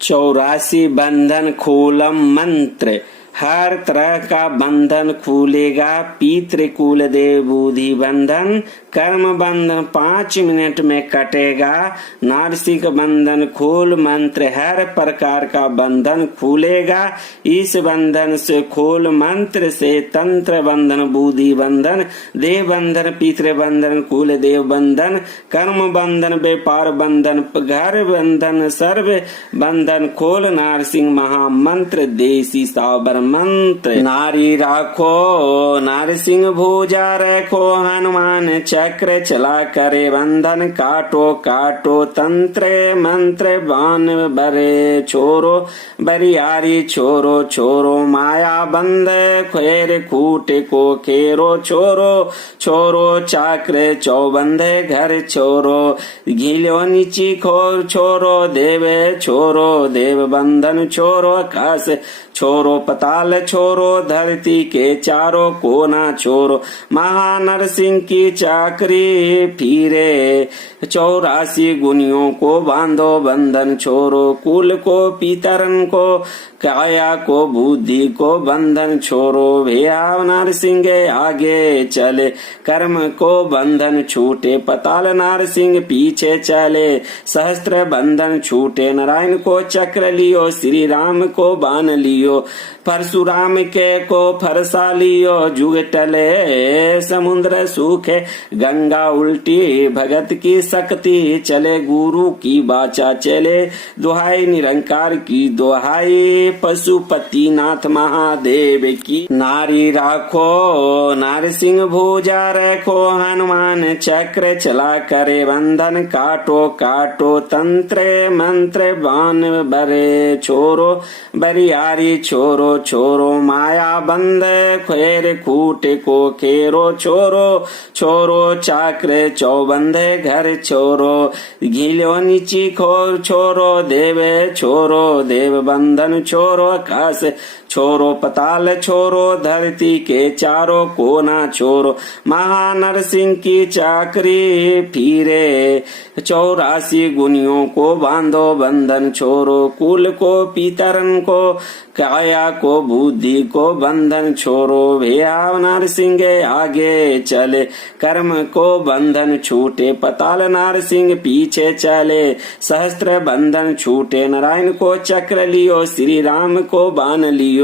84 बंधन खोलम मंत्र। हर तरह का बंधन खुलेगा। पितृकुल देव बुद्धि बंधन, कर्म बंधन 5 मिनट में कटेगा। नारसिक बंधन खोल मंत्र, हर प्रकार का बंधन खुलेगा। इस बंधन से खोल मंत्र से तंत्र बंधन, बुद्धि बंधन, देव बंधन, पितृ बंधन, कुल देव बंधन, कर्म बंधन, व्यापार बंधन, घर बंधन, सर्व बंधन खोल। नारसिंह महामंत्र देसी साबर मंत्र। नारी राखो नारसिंह भुजा रखो, हनुमान चक्र चला करे बंधन काटो काटो। तंत्र मंत्र बाण बरे छोरो, बरियारी छोरो छोरो। माया बंद खेर खूट को खेरो छोरो छोरो। चाक्र चौबंद घर छोरो, घिलो नीची खोर छोरो। देव छोरो देव बंधन छोरो। आकाश छोरो पताल छोरो, धरती के चारों कोना छोरो। महानरसिंह की चाकरी फिरे, 84 गुनियों को बांधो बंधन छोरो। कुल को पितरन को, काया को बुद्धि को बंधन छोरो। भैया नारसिंह आगे चले, कर्म को बंधन छूटे। पताल नारसिंह पीछे चले, सहस्त्र बंधन छूटे। नारायण को चक्र लियो, श्री राम को बाण लियो। परशुराम के को फरसा लियो। जुग टले समुद्र सूखे, गंगा उल्टी भगत की शक्ति चले। गुरु की बाचा चले, दुहाई निरंकार की दुहाई। पशुपति नाथ महादेव की। नारी राखो नारसिंह भुजा रखो, हनुमान चक्र चला करे बंधन काटो काटो। तंत्र मंत्र बाण बरे छोरो, बरियारी छोरो छोरो। माया बंद खेर खूट को खेरो छोरो छोरो। चाक्र चौबंद घर छोरो, घिलो नीची खोर छोरो। देव छोरो देव बंधन छोरो। आकाश छोरो पताल छोरो, धरती के चारों कोना छोरो। महानरसिंह की चाकरी फिरे, 84 गुनियों को बांधो बंधन छोरो। कुल को पितरन को, काया को बुद्धि को बंधन छोरो। भैया नारसिंह आगे चले, कर्म को बंधन छूटे। पताल नारसिंह पीछे चले, सहस्त्र बंधन छूटे। नारायण को चक्र लियो, श्री राम को बाण लियो।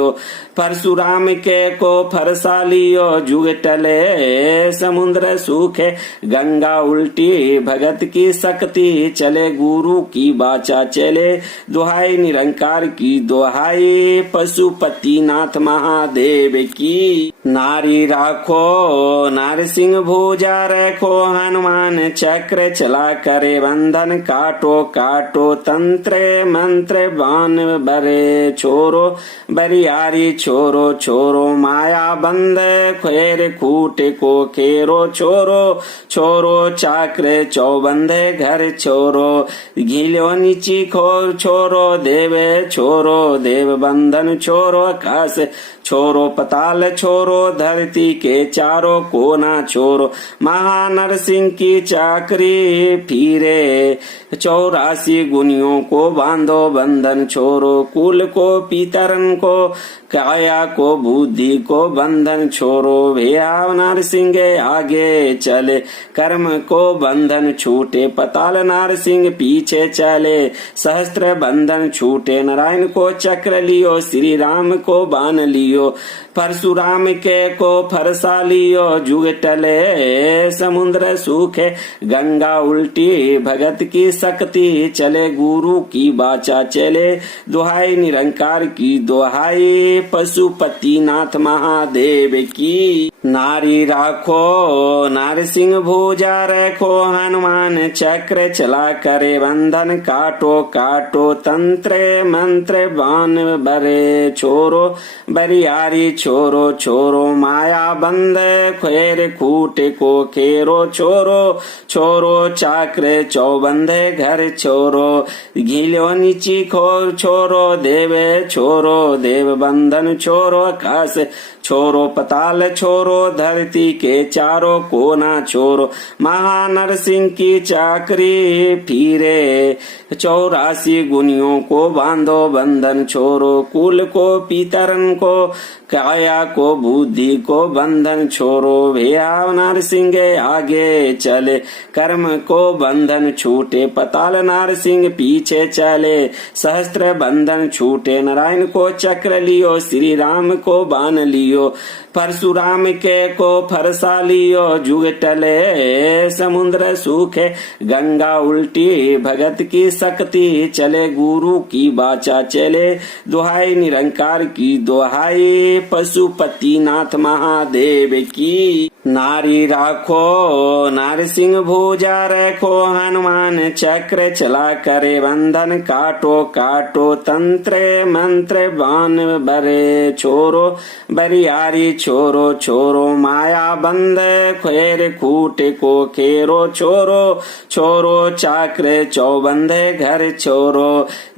परशुराम के को फरसा लियो। जुग टले समुद्र सूखे, गंगा उल्टी भगत की शक्ति चले। गुरु की बाचा चले, दुहाई निरंकार की दुहाई। पशुपति नाथ महादेव की। नारी राखो नारसिंह भुजा रखो, हनुमान चक्र चला करे बंधन काटो काटो। तंत्र मंत्र बाण बरे छोरो, बरियारी छोरो छोरो। माया बंद खेर खूट को खेरो छोरो छोरो। चाक्र चौबंद घर छोरो, घिलो नीची खोर छोरो। देव छोरो देव बंधन छोरो। आकाश छोरो पताल छोरो, धरती के चारों कोना छोरो। महानरसिंह की चाकरी फिरे, 84 गुनियों को बांधो बंधन छोरो। कुल को पितरन को, काया को बुद्धि को बंधन छोरो। भैया नारसिंह आगे चले, कर्म को बंधन छूटे। पताल नारसिंह पीछे चले, सहस्त्र बंधन छूटे। नारायण को चक्र लियो, श्री राम को बाण लियो। परशुराम के को फरसा लियो। जुग टले समुद्र सूखे, गंगा उल्टी भगत की शक्ति चले। गुरु की बाचा चले, दुहाई निरंकार की दुहाई। पशुपति नाथ महादेव की। नारी राखो नारसिंह भुजा रखो, हनुमान चक्र चला करे बंधन काटो काटो। तंत्र मंत्र बाण बरे छोरो, बरियारी छोरो छोरो। माया बंद खेर खूट को खेरो छोरो छोरो। चाक्र चौबंद घर छोरो, घिलो नीची खोर छोरो। देव छोरो देव बंधन छोरो। आकाश छोरो पताल छोरो धरती के चारों कोना छोरो महानरसिंह की चाकरी फिरे 84 गुनियों को बांधो बंधन छोरो कुल को पितरन को काया को बुद्धि को बंधन छोरो भैया नरसिंह आगे चले कर्म को बंधन छूटे पताल नरसिंह पीछे चले सहस्त्र बंधन छूटे नारायण को चक्र लियो श्री राम को बाण लियो परशुराम के को फरसा लियो जुग टले समुद्र सूखे गंगा उल्टी भगत की शक्ति चले गुरु की बाचा चले दुहाई निरंकार की दुहाई पशुपति नाथ महादेव की नारी राखो नारसिंह भुजा रखो हनुमान चक्र चला करे बंधन काटो काटो तंत्र मंत्र बाण बरे छोरो बरियारी छोरो छोरो माया बंद खेर खूट को खेरो छोरो छोरो चाक्र चौबंद घर छोरो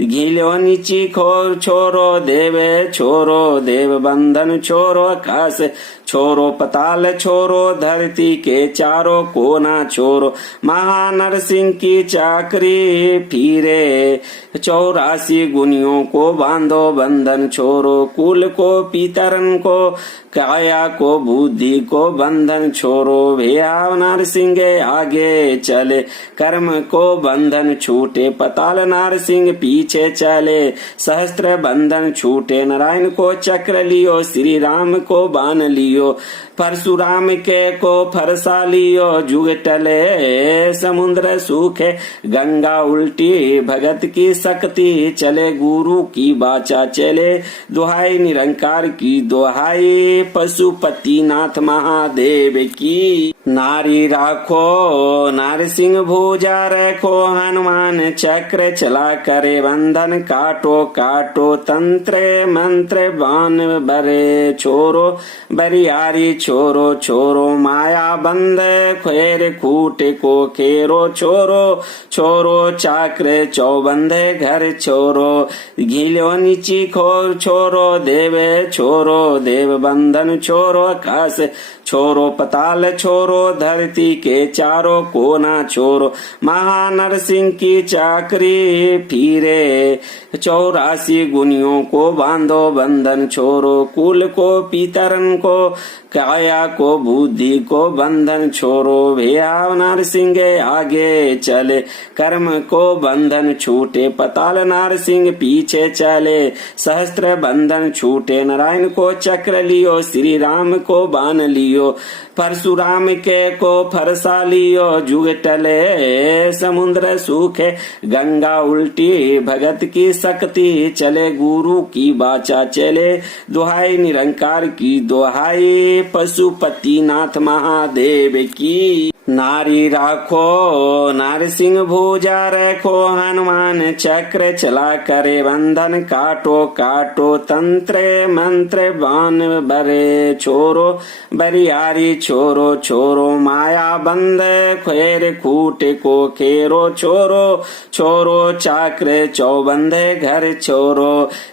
घिलो नीची खोर छोरो देवे छोरो देव बंधन छोरो आकाश छोरो पताल छोरो धरती के चारों कोना छोरो महानरसिंह की चाकरी फिरे 84 गुनियों को बांधो बंधन छोरो कुल को पितरन को काया को बुद्धि को बंधन छोरो भैया नरसिंह आगे चले कर्म को बंधन छूटे पताल नरसिंह पीछे चले सहस्त्र बंधन छूटे नारायण को चक्र लियो श्री राम को बाण लियो परशुराम के को फरसा लियो जुग टले समुद्र सूखे गंगा उल्टी भगत की शक्ति चले गुरु की बाचा चले दुहाई निरंकार की दुहाई पशुपति नाथ महादेव की नारी राखो नारसिंह भुजा रखो हनुमान चक्र चला करे बंधन काटो काटो तंत्र मंत्र बाण बरे छोरो बरियारी छोरो छोरो माया बंद खेर खूट को खेरो छोरो छोरो चाक्र चौबंद घर छोरो घिलो नीची खोर छोरो देवे छोरो देव बंधन छोरो आकाश छोरो पताल छोरो धरती के चारों कोना छोरो महानरसिंह की चाकरी फिरे 84 गुनियों को बांधो बंधन छोरो कुल को पितरन को काया को बुद्धि को बंधन छोरो भैया नरसिंह आगे चले कर्म को बंधन छूटे पताल नरसिंह पीछे चले सहस्त्र बंधन छूटे नारायण को चक्र लियो श्री राम को बाण लियो परशुराम के को फरसा लियो जुग टले समुद्र सूखे गंगा उल्टी भगत की शक्ति चले गुरु की बाचा चले दुहाई निरंकार की दुहाई पशुपति नाथ महादेव की नारी राखो नारसिंह भुजा रखो हनुमान चक्र चला करे बंधन काटो काटो तंत्र मंत्र बाण बरे छोरो बरियारी छोरो छोरो माया बंद खेर खूट को खेरो छोरो छोरो चाक्र चौबंद घर छोरो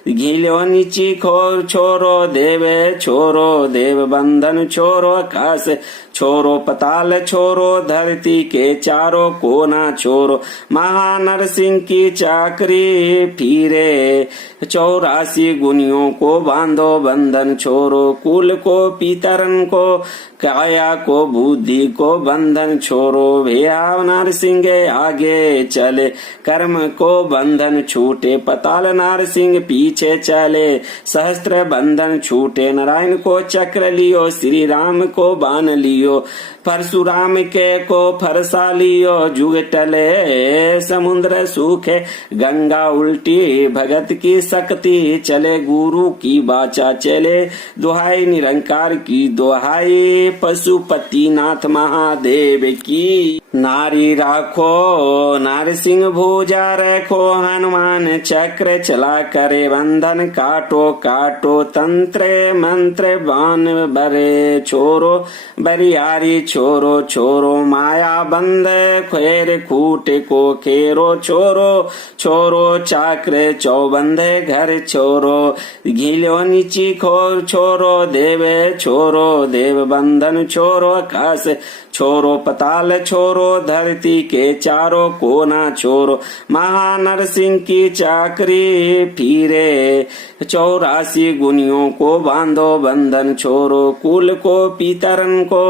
घिलो नीची खोर छोरो देवे छोरो देव बंधन छोरो आकाश छोरो पताल छोरो धरती के चारों कोना छोरो महानरसिंह की चाकरी फिरे 84 गुनियों को बांधो बंधन छोरो कुल को पितरन को काया को बुद्धि को बंधन छोरो भैया नरसिंह आगे चले कर्म को बंधन छूटे पताल नरसिंह पीछे चले सहस्त्र बंधन छूटे नारायण को चक्र लियो श्री राम को बाण लियो परशुराम के को फरसा लियो जुग टले समुद्र सूखे गंगा उल्टी भगत की शक्ति चले गुरु की बाचा चले दुहाई निरंकार की दुहाई पशुपति नाथ महादेव की नारी राखो नारसिंह भुजा रखो हनुमान चक्र चला करे बंधन काटो काटो तंत्र मंत्र बाण बरे छोरो बरियारी छोरो छोरो माया बंद खेर खूट को खेरो छोरो छोरो चाक्र चौबंद घर छोरो घिलो नीची खोर छोरो देव छोरो देव बंधन छोरो आकाश छोरो पताल छोरो धरती के चारों कोना छोरो महानरसिंह की चाकरी फिरे 84 गुनियों को बांधो बंधन छोरो कुल को पितरन को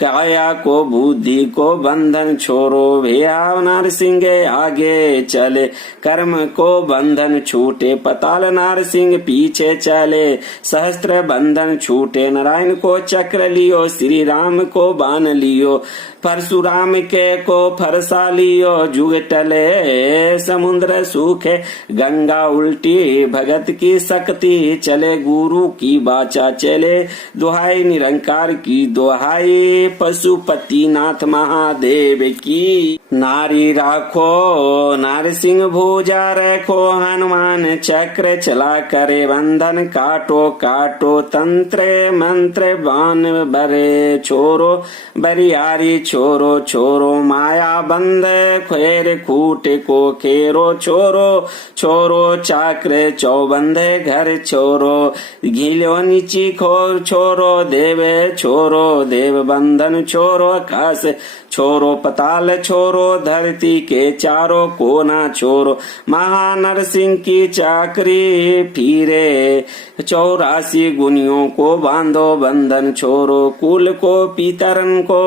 काया को बुद्धि को बंधन छोरो भैया नरसिंह आगे चले कर्म को बंधन छूटे पताल नरसिंह पीछे चले सहस्त्र बंधन छूटे नारायण को चक्र लियो श्री राम को बाण लियो परशुराम के को फरसा लियो जुग टले समुद्र सूखे गंगा उल्टी भगत की शक्ति चले गुरु की बाचा चले दुहाई निरंकार की दुहाई पशुपति नाथ महादेव की नारी राखो नारसिंह भुजा रखो हनुमान चक्र चला करे बंधन काटो काटो तंत्र मंत्र बाण बरे छोरो बरियारी छोरो छोरो माया बंद खेर खूट को खेरो छोरो छोरो चाक्र चौबंद घर छोरो घिलो नीची खोर छोरो देव छोरो देव बंधन छोरो आकाश छोरो पताल छोरो धरती के चारों कोना छोरो महानरसिंह की चाकरी फिरे 84 गुनियों को बांधो बंधन छोरो कुल को पितरन को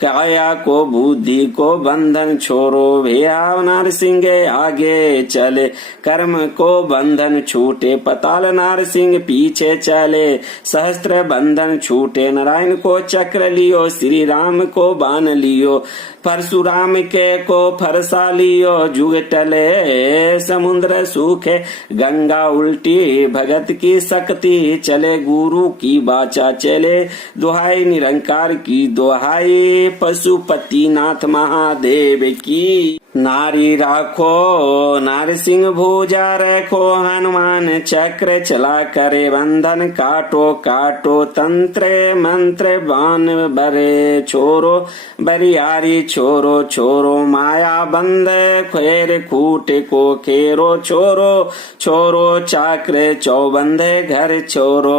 काया को बुद्धि को बंधन छोरो भैया नरसिंह आगे चले कर्म को बंधन छूटे पताल नरसिंह पीछे चले सहस्त्र बंधन छूटे नारायण को चक्र लियो श्री राम को बाण लियो परशुराम के को फरसा लियो जुग टले समुद्र सूखे गंगा उल्टी भगत की शक्ति चले गुरु की बाचा चले दुहाई निरंकार की दुहाई पशुपति नाथ महादेव की नारी राखो नारसिंह भुजा रखो हनुमान चक्र चला करे बंधन काटो काटो तंत्र मंत्र बाण बरे छोरो बरियारी छोरो छोरो माया बंद खेर खूट को खेरो छोरो छोरो चाक्र चौबंद घर छोरो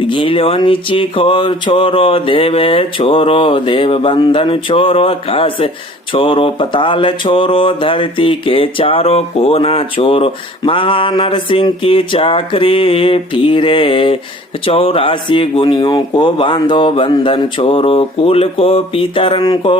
घिलो नीची खोर छोरो देव छोरो देव बंधन छोरो आकाश छोरो पताल छोरो धरती के चारों कोना छोरो महानरसिंह की चाकरी फिरे 84 गुनियों को बांधो बंधन छोरो कुल को पितरन को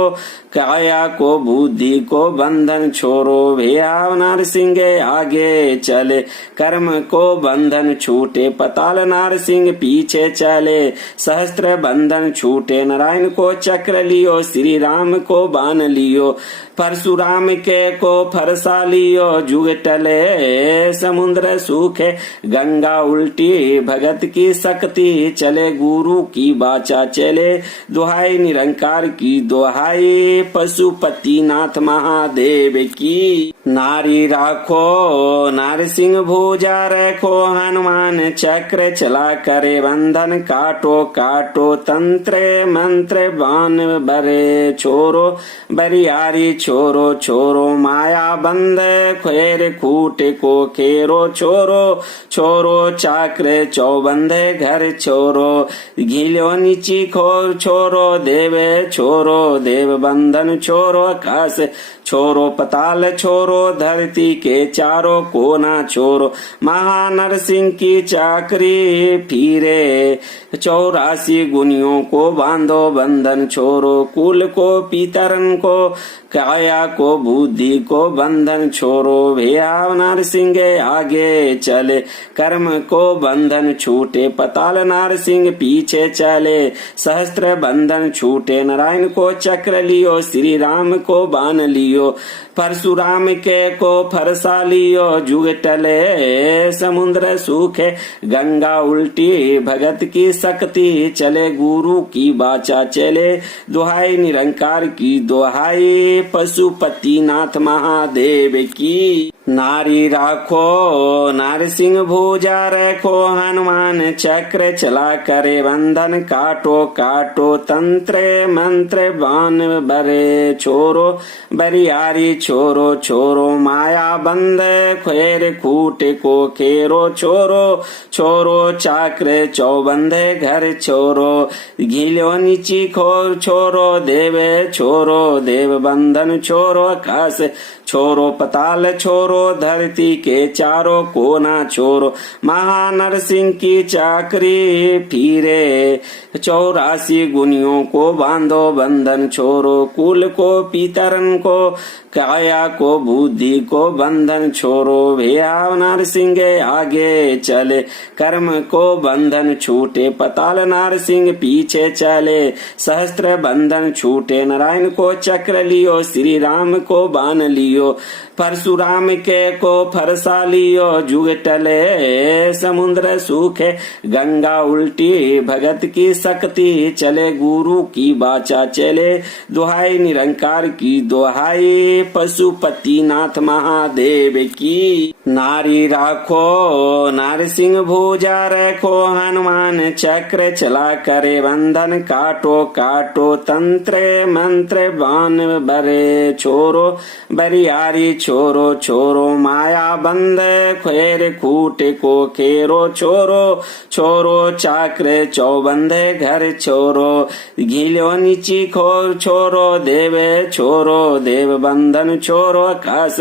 काया को बुद्धि को बंधन छोरो भैया नरसिंह आगे चले कर्म को बंधन छूटे पताल नरसिंह पीछे चले सहस्त्र बंधन छूटे नारायण को चक्र लियो श्री राम को बाण लियो परशुराम के को फरसा लियो जुग टले समुद्र सूखे गंगा उल्टी भगत की शक्ति चले गुरु की बाचा चले दुहाई निरंकार की दुहाई पशुपति नाथ महादेव की नारी राखो नारसिंह भुजा रखो हनुमान चक्र चला करे बंधन काटो काटो तंत्र मंत्र बाण बरे छोरो बरियारी छोरो छोरो माया बंद खेर खूट को खेरो छोरो छोरो चाक्र चौबंद घर छोरो घिलो नीची खोर छोरो देव छोरो देव बंधन छोरो आकाश छोरो पताल छोरो धरती के चारों कोना छोरो महानरसिंह की चाकरी फिरे 84 गुनियों को बांधो बंधन छोरो कुल को पितरन को काया को बुद्धि को बंधन छोरो भैया नरसिंह आगे चले कर्म को बंधन छूटे पताल नरसिंह पीछे चले सहस्त्र बंधन छूटे नारायण को चक्र लियो श्री राम को बाण लियो लियो। परशुराम के को फरसा लियो, जुग टले समुद्र सूखे, गंगा उल्टी भगत की शक्ति चले, गुरु की बाचा चले, दुहाई निरंकार की दुहाई, पशुपति नाथ महादेव की। नारी राखो नारसिंह भुजा रखो, हनुमान चक्र चला करे बंधन, काटो काटो तंत्र मंत्र बाण बरे छोरो, बरियारी छोरो छोरो माया बंद, खेर खूट को खेरो छोरो, छोरो चाक्र चौबंद घर छोरो, घिलो नीची खोर छोरो, देव छोरो देव बंधन छोरो, आकाश छोरो पताल छोरो, धरती के चारों कोना छोरो, महानरसिंह की चाकरी फिरे, 84 गुनियों को बांधो बंधन छोरो, कुल को पितरन को, काया को बुद्धि को बंधन छोरो, भैया नरसिंह आगे चले, कर्म को बंधन छूटे, पताल नरसिंह पीछे चले, सहस्त्र बंधन छूटे, नारायण को चक्र लियो, श्री राम को बाण लियो, परशुराम के को फरसा लियो, जुग टले समुद्र सूखे, गंगा उल्टी भगत की शक्ति चले, गुरु की बाचा चले, दुहाई निरंकार की दुहाई, पशुपति नाथ महादेव की। नारी राखो नारसिंह भुजा रखो, हनुमान चक्र चला करे बंधन, काटो काटो तंत्र मंत्र बाण बरे छोरो, बरियारी छोरो छोरो माया बंद, खेर खूट को खेरो छोरो, छोरो चाक्र चौबंद घर छोरो, घिलो नीची खोर छोरो, देव छोरो देव बंधन छोरो, आकाश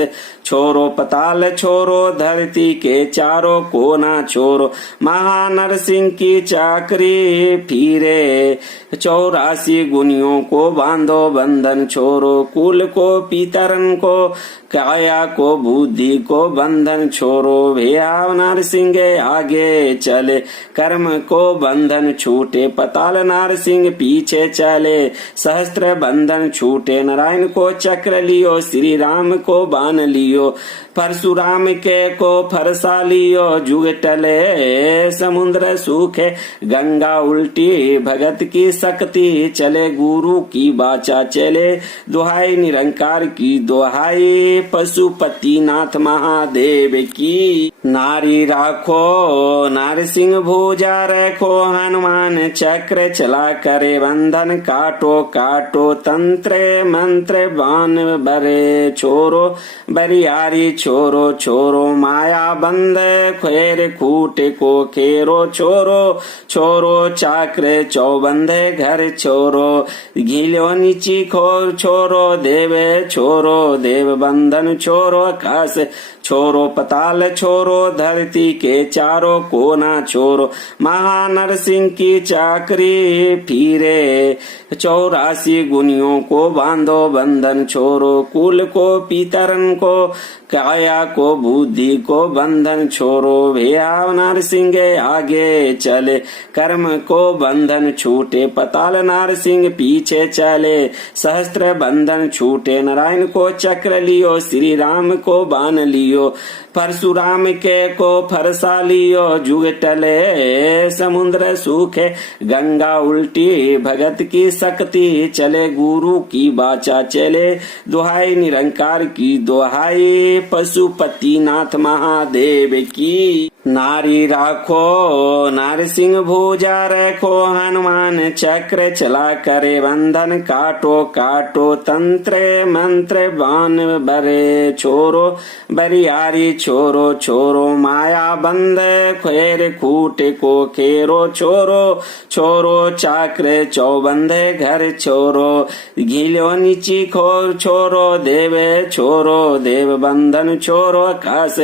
छोरो पताल छोरो, धरती के चारों कोना छोरो, महानरसिंह की चाकरी फिरे, 84 गुनियों को बांधो बंधन छोरो, कुल को पितरन को, काया को बुद्धि को बंधन छोरो, भैया नरसिंह आगे चले, कर्म को बंधन छूटे, पताल नरसिंह पीछे चले, सहस्त्र बंधन छूटे, नारायण को चक्र लियो, श्री राम को बाण लियो, परशुराम के को फरसा लियो, जुग टले समुद्र सूखे, गंगा उल्टी भगत की शक्ति चले, गुरु की बाचा चले, दुहाई निरंकार की दुहाई, पशुपति नाथ महादेव की। नारी राखो नारसिंह भुजा रखो, हनुमान चक्र चला करे बंधन, काटो काटो तंत्र मंत्र बाण बरे छोरो, बरियारी छोरो छोरो माया बंद, खेर खूट को खेरो छोरो, छोरो चाक्र चौबंद घर छोरो, घिलो नीची खोर छोरो, देव छोरो देव बंधन छोरो, आकाश छोरो पताल छोरो, धरती के चारों कोना छोरो, महानरसिंह की चाकरी फिरे, 84 गुनियों को बांधो बंधन छोरो, कुल को पितरन को, काया को बुद्धि को बंधन छोरो, भैया नरसिंह आगे चले, कर्म को बंधन छूटे, पताल नरसिंह पीछे चले, सहस्त्र बंधन छूटे, नारायण को चक्र लियो, श्री राम को बाण लियो, परशुराम के को फरसा लियो, जुग टले समुद्र सूखे, गंगा उल्टी भगत की शक्ति चले, गुरु की बाचा चले, दुहाई निरंकार की दुहाई, पशुपति नाथ महादेव की। नारी राखो नारसिंह भुजा रखो, हनुमान चक्र चला करे बंधन, काटो काटो तंत्र मंत्र बाण बरे छोरो, बरियारी छोरो छोरो माया बंद, खेर खूट को खेरो छोरो, छोरो चाक्र चौबंद घर छोरो, घिलो नीची खोर छोरो, देव छोरो देव बंधन छोरो, आकाश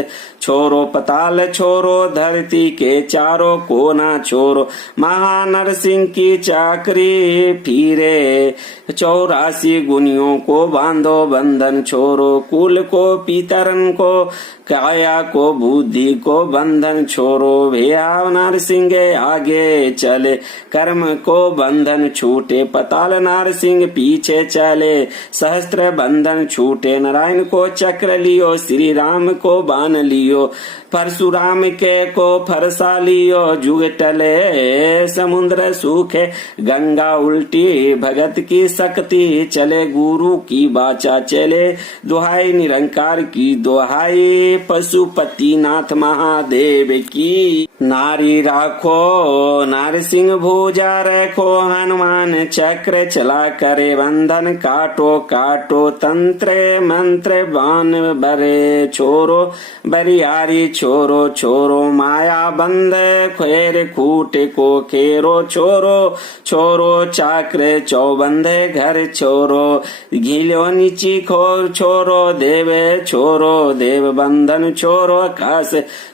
छोरो पताल छोरो, धरती के चारों कोना छोरो, महानरसिंह की चाकरी फिरे, 84 गुनियों को बांधो बंधन छोरो, कुल को पितरन को, काया को बुद्धि को बंधन छोड़ो, भैया नरसिंह आगे चले, कर्म को बंधन छूटे, पताल नरसिंह पीछे चले, सहस्त्र बंधन छूटे, नारायण को चक्र लियो, श्री राम को बाण लियो, परशुराम के को फरसा लियो, जुग टले समुद्र सूखे, गंगा उल्टी भगत की शक्ति चले, गुरु की बाचा चले, दुहाई निरंकार की दुहाई, पशुपति नाथ महादेव की। नारी राखो नरसिंह भुजा रखो, हनुमान चक्र चला करे बंधन, काटो काटो तंत्र मंत्र बाण बरे छोरो, बरियारी छोरो छोरो माया बंद, खेर खूट को खेरो छोरो छोरो, चाक्र चौबंद घर छोरो, घिलो नीची खोर छोरो, देव छोरो देव बंधन छोरो, आकाश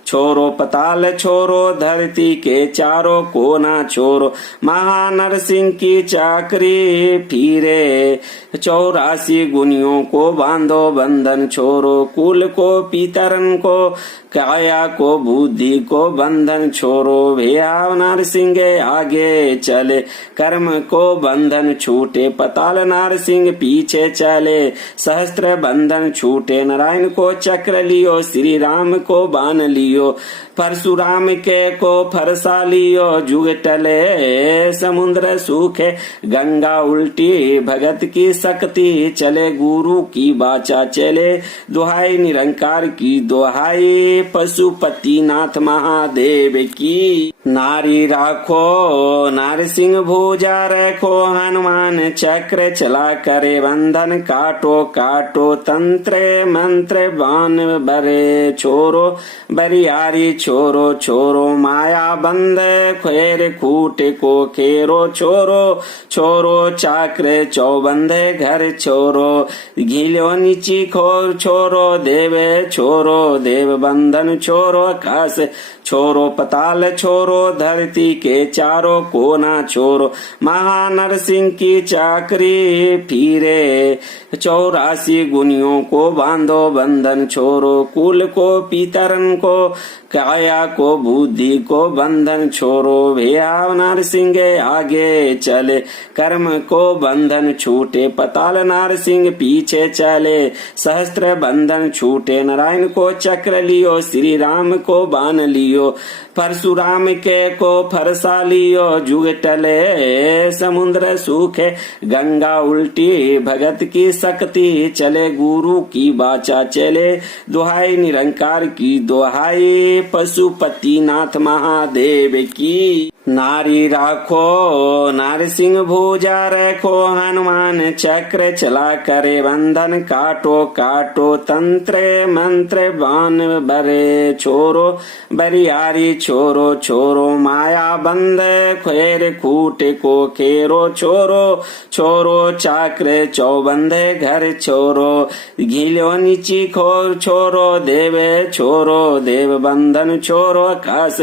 छोरो पताल छोरो, धरती के चारों कोना छोरो, महानरसिंह की चाकरी फिरे, 84 गुनियों को बांधो बंधन छोरो, कुल को पितरन को, काया को बुद्धि को बंधन छोरो, भैया नरसिंह आगे चले, कर्म को बंधन छूटे, पताल नरसिंह पीछे चले, सहस्त्र बंधन छूटे, नारायण को चक्र लियो, श्री राम को बाण लियो, परशुराम के को फरसा लियो, जुग टले समुद्र सूखे, गंगा उल्टी भगत की शक्ति चले, गुरु की बाचा चले, दुहाई निरंकार की दुहाई, पशुपति नाथ महादेव की। नारी राखो नरसिंह भुजा रखो, हनुमान चक्र चला करे बंधन, काटो काटो तंत्र मंत्र बाण बरे छोरो, बरियारी छोरो छोरो माया बंद, खेर खूट को खेरो छोरो छोरो, चाक्र चौबंद घर छोरो, घिलो नीची खोर छोरो, देव छोरो देव बंधन छोरो, आकाश छोरो पताल छोरो, धरती के चारों कोना छोरो, महानरसिंह की चाकरी फिरे, 84 गुनियों को बांधो बंधन छोरो, कुल को पितरन को, काया को बुद्धि को बंधन छोरो, भैया नरसिंह आगे चले, कर्म को बंधन छूटे, पताल नरसिंह पीछे चले, सहस्त्र बंधन छूटे, नारायण को चक्र लियो, श्री राम को बाण लियो, परशुराम के को फरसा लियो, जुग टले समुद्र सूखे, गंगा उल्टी भगत की शक्ति चले, गुरु की बाचा चले, दुहाई निरंकार की दुहाई, पशुपति नाथ महादेव की। नारी राखो नरसिंह भुजा रखो, हनुमान चक्र चला करे बंधन, काटो काटो तंत्र मंत्र बाण बरे छोरो, बरियारी छोरो छोरो माया बंद, खेर खूट को खेरो छोरो छोरो, चाक्र चौबंद घर छोरो, घिलो नीची खोर छोरो, देव छोरो देव बंधन छोरो, आकाश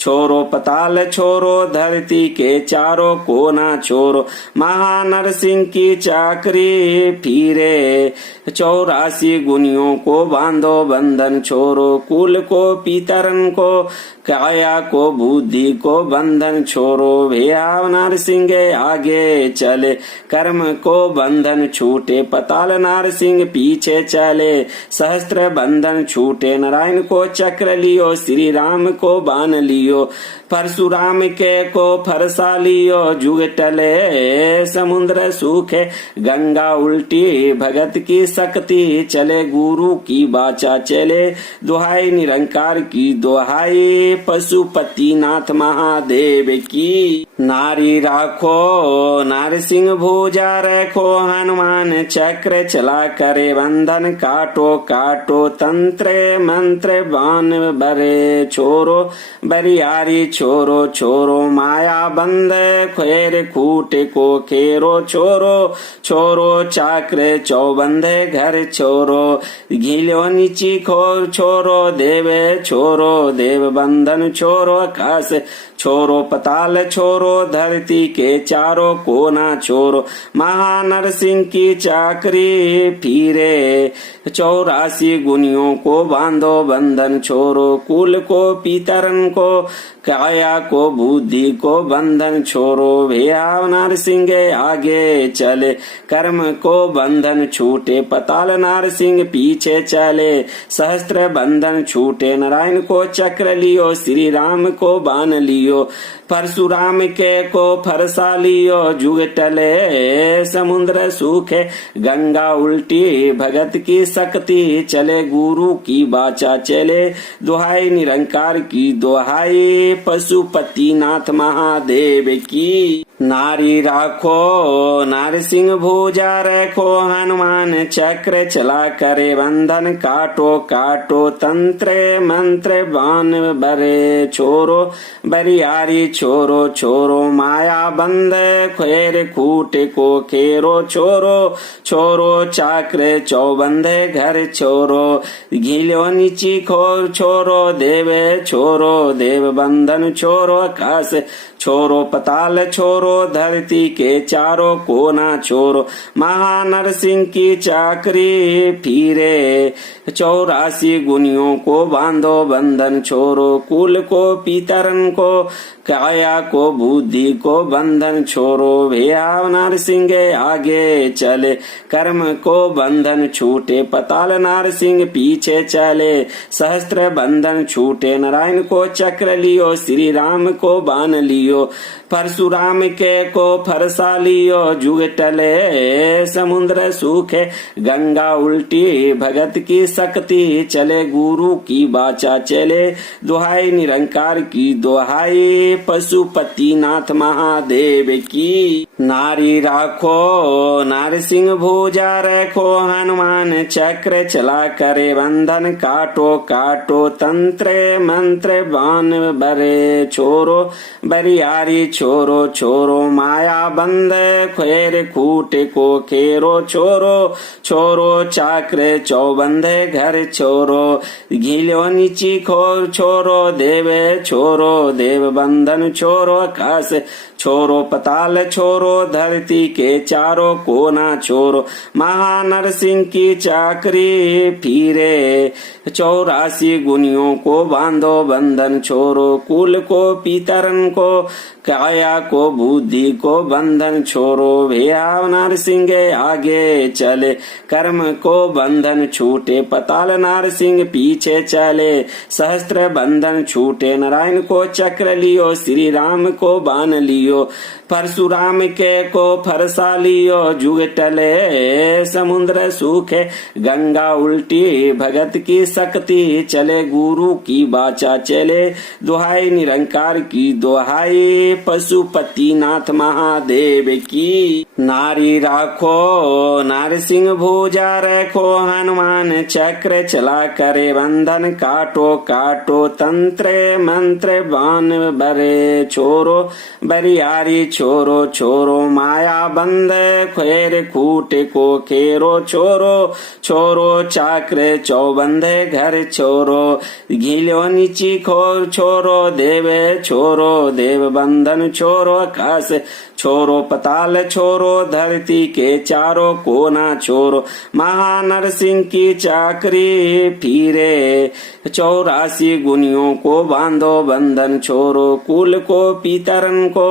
छोरो पताल छोरो, धरती के चारों कोना छोरो, महानरसिंह की चाकरी फिरे, 84 गुनियों को बांधो बंधन छोरो, कुल को पितरन को, काया को बुद्धि को बंधन छोरो, भैया नरसिंह आगे चले, कर्म को बंधन छूटे, पताल नरसिंह पीछे चले, सहस्त्र बंधन छूटे, नारायण को चक्र लियो, श्री राम को बाण लियो, परशुराम के को फरसा लियो, जुग टले समुद्र सूखे, गंगा उल्टी भगत की शक्ति चले, गुरु की बाचा चले, दुहाई निरंकार की दुहाई, पशुपति नाथ महादेव की। नारी राखो नरसिंह भुजा रखो, हनुमान चक्र चला करे बंधन, काटो काटो तंत्र मंत्र बाण बरे छोरो, बरिया बरियारी छोरो छोरो माया बंद खेर खूटे को खेरो छोरो छोरो चाक्र चौबंद घर छोरो घिलो नीची खोर छोरो देवे छोरो देव बंधन छोरो आकाश छोरो पताल छोरो धरती के चारों कोना छोरो महानरसिंह की चाकरी फिरे 84 गुनियों को बांधो बंधन छोरो कुल को पितरन को काया को बुद्धि को बंधन छोरो भैया नरसिंह आगे चले कर्म को बंधन छूटे पताल नरसिंह पीछे चले सहस्त्र बंधन छूटे नारायण को चक्र लियो श्री राम को बाण लियो परशुराम के को फरसा लियो जुग टले समुद्र सूखे गंगा उल्टी भगत की शक्ति चले गुरु की बाचा चले दुहाई निरंकार की दुहाई पशुपति नाथ महादेव की नारी राखो नरसिंह भुजा रखो हनुमान चक्र चला करे बंधन काटो काटो तंत्र मंत्र बाण बरे छोरो बरियारी छोरो छोरो माया बंद खेर खूटे को खेरो छोरो छोरो चाक्र चौबंद घर छोरो घिलो नीची खोर छोरो देवे छोरो देव बंधन छोरो आकाश छोरो पताल छोरो धरती के चारों कोना छोरो महानरसिंह की चाकरी फिरे 84 गुनियों को बांधो बंधन छोरो कुल को पितरन को काया को बुद्धि को बंधन छोरो भैया नरसिंह आगे चले कर्म को बंधन छूटे पताल नरसिंह पीछे चले सहस्त्र बंधन छूटे नारायण को चक्र लियो श्री राम को बाण लियो परशुराम के को फरसा लियो जुग टले समुद्र सूखे गंगा उल्टी भगत की शक्ति चले गुरु की बाचा चले दुहाई निरंकार की दुहाई पशुपति नाथ महादेव की नारी राखो नरसिंह भुजा रखो हनुमान चक्र चला करे बंधन काटो काटो तंत्र मंत्र बाण बरे छोरो बरियारी छोरो छोरो माया बंद खेर खूटे को खेरो छोरो छोरो चाक्र चौबंद घर छोरो घिलो नीची खोर छोरो देवे छोरो देव बंधन छोरो आकाश छोरो पताल छोरो धरती के चारों कोना छोरो महानरसिंह की चाकरी फिरे 84 गुनियों को बांधो बंधन छोरो कुल को पितरन को काया को बुद्धि को बंधन छोरो भैया नरसिंह आगे चले कर्म को बंधन छूटे पताल नरसिंह पीछे चले सहस्त्र बंधन छूटे नारायण को चक्र लियो श्री राम को बाण लियो परशुराम के को फरसा लियो जुग टले समुद्र सूखे गंगा उल्टी भगत की शक्ति चले गुरु की बाचा चले दुहाई निरंकार की दुहाई पशुपति नाथ महादेव की नारी राखो नरसिंह भुजा रखो हनुमान चक्र चला करे बंधन काटो काटो तंत्र मंत्र बाण बरे छोरो बरियारी छोरो छोरो माया बंद खेर खूटे को खेरो छोरो छोरो चाक्र चौबंद घर छोरो घिलो नीची खोर छोरो देवे छोरो देव बंधन छोरो आकाश छोरो पताल छोरो धरती के चारों कोना छोरो महानरसिंह की चाकरी फिरे 84 गुनियों को बांधो बंधन छोरो कुल को पितरन को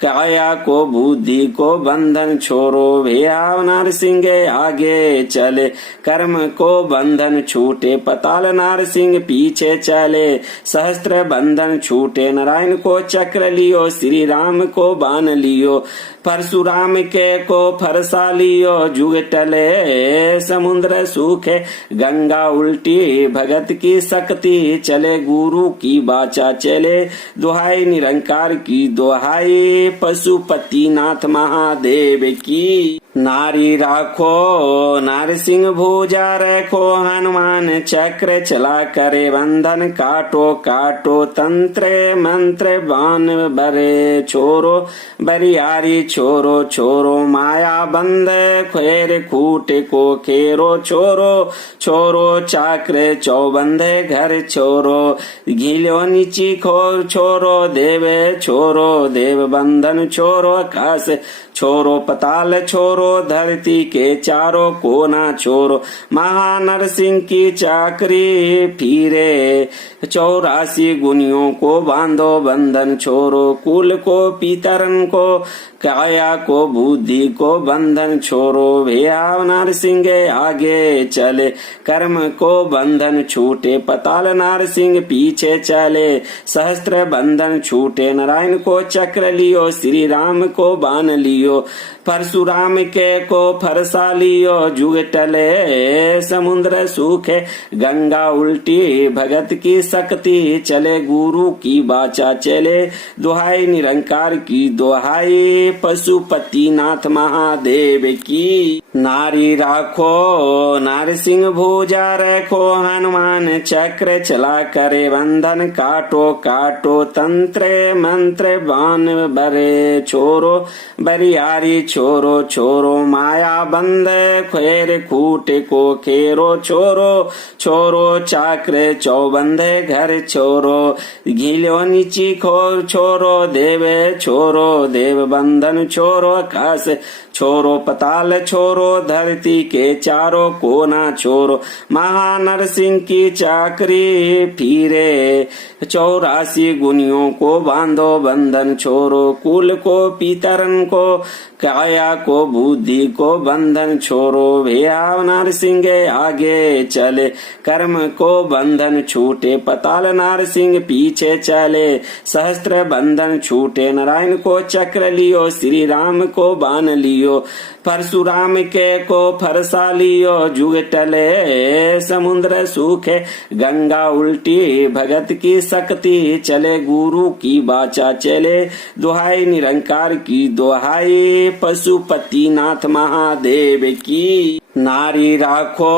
काया को बुद्धि को बंधन छोरो भैया नरसिंह आगे चले कर्म को बंधन छूटे पताल नरसिंह पीछे चले सहस्त्र बंधन छूटे नारायण को चक्र लियो श्री राम को बाण लियो परशुराम के को फरसा लियो जुग टले समुद्र सूखे गंगा उल्टी भगत की शक्ति चले गुरु की बाचा चले दुहाई निरंकार की दुहाई पशुपति नाथ महादेव की नारी राखो नारसिंह भुजा रखो हनुमान चक्र चला करे बंधन काटो काटो तंत्र मंत्र बाण बरे छोरो बरियारी छोरो छोरो माया बंद खेर खूट को खेरो छोरो छोरो चाक्र चौबंद घर छोरो घिलो नीची खोर छोरो देवे छोरो देव बंधन छोरो आकाश छोरो पताल छोरो धरती के चारों कोना छोरो महानरसिंह की चाकरी फिरे 84 गुनियों को बांधो बंधन छोरो कुल को पितरन को काया को बुद्धि को बंधन छोरो भैया नरसिंह आगे चले कर्म को बंधन छूटे पताल नरसिंह पीछे चले सहस्त्र बंधन छूटे नारायण को चक्र लियो श्री राम को बाण लियो परशुराम के को फरसा लियो जुग टले समुद्र सूखे गंगा उल्टी भगत की शक्ति चले गुरु की बाचा चले दुहाई निरंकार की दुहाई पशुपति नाथ महादेव की नारी राखो नारसिंह भुजा रखो हनुमान चक्र चला करे बंधन काटो काटो तंत्र मंत्र बाण बरे छोरो बरियारी छोरो छोरो माया बंद खेर खूट को खेरो छोरो छोरो चाक्र चौबंद घर छोरो घिलो नीची खोर छोरो देवे छोरो देव बंधन छोरो आकाश छोरो पताल छोरो धरती के चारों कोना छोरो महानरसिंह की चाकरी फिरे 84 गुनियों को बांधो बंधन छोरो कुल को पितरन को काया को बुद्धि को बंधन छोरो भैया नरसिंह आगे चले कर्म को बंधन छूटे पताल नरसिंह पीछे चले सहस्त्र बंधन छूटे नारायण को चक्र लियो श्री राम को बाण लियो परशुराम के को फरसा लियो जुग टले समुद्र सूखे गंगा उल्टी भगत की शक्ति चले गुरु की बाचा चले दुहाई निरंकार की दुहाई पशुपति नाथ महादेव की नारी राखो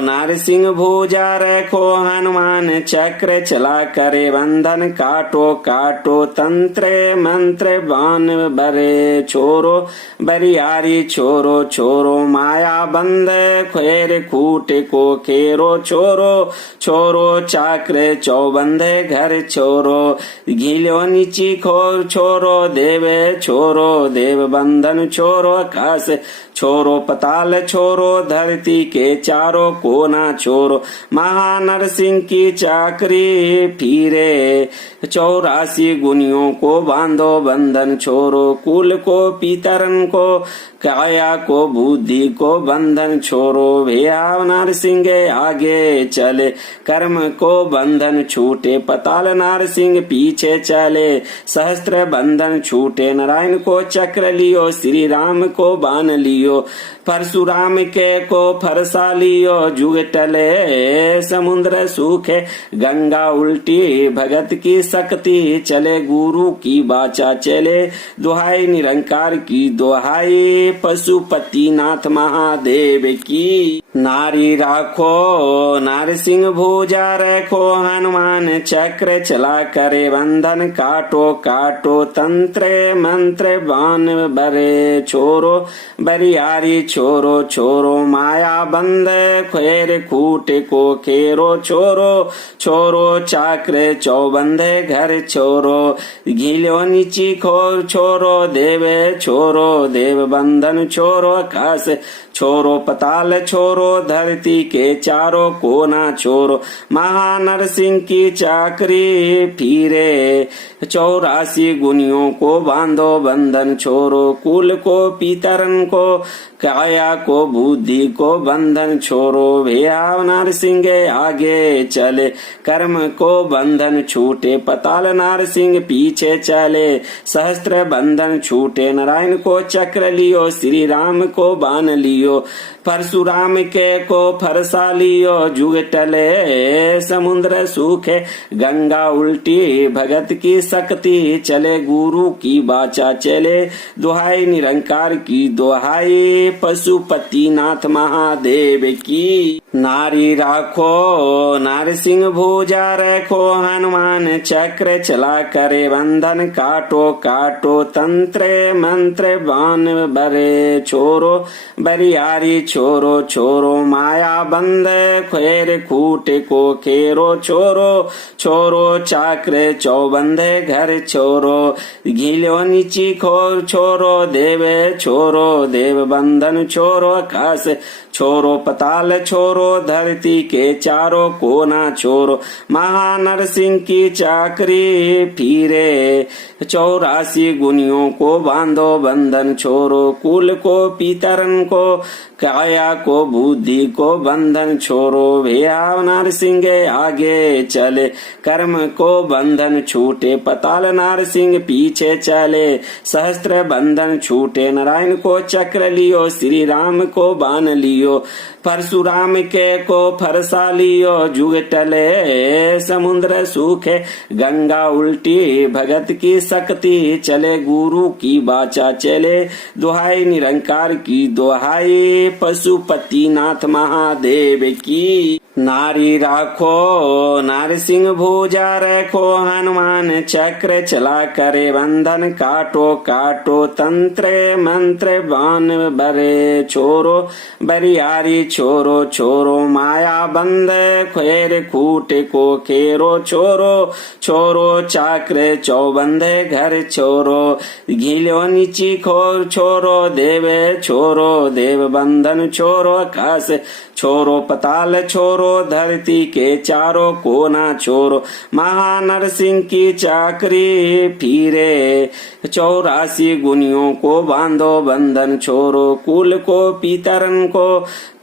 नारसिंह भुजा रखो हनुमान चक्र चला करे बंधन काटो काटो तंत्र मंत्र बाण बरे छोरो बरियारी छोरो छोरो माया बंद खेर खूट को खेरो छोरो छोरो चाक्र चौबंद घर छोरो घिलो नीची खोर छोरो देवे छोरो देव बंधन छोरो आकाश छोरो पताल छोरो धरती के चारों कोना छोरो महानरसिंह की चाकरी फिरे 84 गुनियों को बांधो बंधन छोरो कुल को पितरन को काया को बुद्धि को बंधन छोरो भैया नरसिंह आगे चले कर्म को बंधन छूटे पताल नरसिंह पीछे चले सहस्त्र बंधन छूटे नारायण को चक्र लियो श्री राम को बाण लियो परशुराम के को फरसा लियो जुग टले समुद्र सूखे गंगा उल्टी भगत की शक्ति चले गुरु की बाचा चले दुहाई निरंकार की दुहाई पशुपति नाथ महादेव की नारी राखो नारसिंह भुजा रखो हनुमान चक्र चला करे बंधन काटो काटो तंत्र मंत्र बाण बरे छोरो बरियारी छोरो छोरो माया बंद खेर खूट को खेरो छोरो छोरो चाक्र चौबंद घर छोरो घिलो नीची खोर छोरो देवे छोरो देव बंधन छोरो आकाश छोरो पताल छोरो धरती के चारों कोना छोरो महानरसिंह की चाकरी फिरे 84 गुनियों को बांधो बंधन छोरो कुल को पितरन को काया को बुद्धि को बंधन छोरो भैया नरसिंह आगे चले कर्म को बंधन छूटे पताल नरसिंह पीछे चले सहस्त्र बंधन छूटे नारायण को चक्र लियो श्री राम को बाण लियो परशुराम के को फरसा लियो जुग टले समुद्र सूखे गंगा उल्टी भगत की शक्ति चले गुरु की बाचा चले दुहाई निरंकार की दुहाई पशुपति नाथ महादेव की। नारी राखो नारसिंह भुजा रखो हनुमान चक्र चला करे बंधन काटो काटो तंत्र मंत्र बाण बरे छोरो बरियारी छोरो छोरो माया बंद खेर खूटे को खेरो छोरो छोरो चाक्र चौबंद घर छोरो घिलो नीची खो छोरो देवे छोरो देव बंधन छोरो आकाश छोरो पताल छोरो धरती के चारों कोना छोरो महानरसिंह की चाकरी फिरे 84 गुनियों को बांधो बंधन छोरो कुल को पितरन को काया को बुद्धि को बंधन छोरो भैया नरसिंह आगे चले कर्म को बंधन छूटे पताल नरसिंह पीछे चले सहस्त्र बंधन छूटे नारायण को चक्र लियो श्री राम को बाण लियो परशुराम के को फरसा लियो जुग टले समुद्र सूखे गंगा उल्टी भगत की शक्ति चले गुरु की बाचा चले दुहाई निरंकार की दुहाई पशुपति नाथ महादेव की। नारी राखो नारसिंह भुजा रखो हनुमान चक्र चला करे बंधन काटो काटो तंत्र मंत्र बाण बरे छोरो बरियारी छोरो छोरो माया बंद खेर खूटे को खेरो छोरो छोरो चाक्र चौबंद घर छोरो घिलो नीची खो छोरो देवे छोरो देव बंधन छोरो आकाश छोरो पताल छोरो धरती के चारों कोना छोरो महानरसिंह की चाकरी फिरे 84 गुनियों को बांधो बंधन छोरो कुल को पितरन को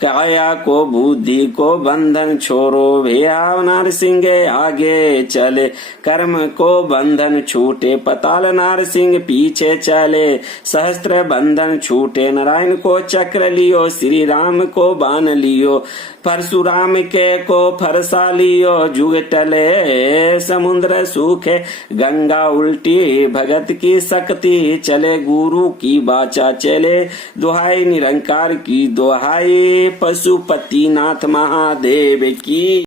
काया को बुद्धि को बंधन छोरो भैया नरसिंह आगे चले कर्म को बंधन छूटे पताल नरसिंह पीछे चले सहस्त्र बंधन छूटे नारायण को चक्र लियो श्री राम को बाण लियो परशुराम के को फरसा लियो जुग टले समुद्र सूखे गंगा उल्टी भगत की शक्ति चले गुरु की बाचा चले दुहाई निरंकार की दुहाई पशुपति नाथ महादेव की।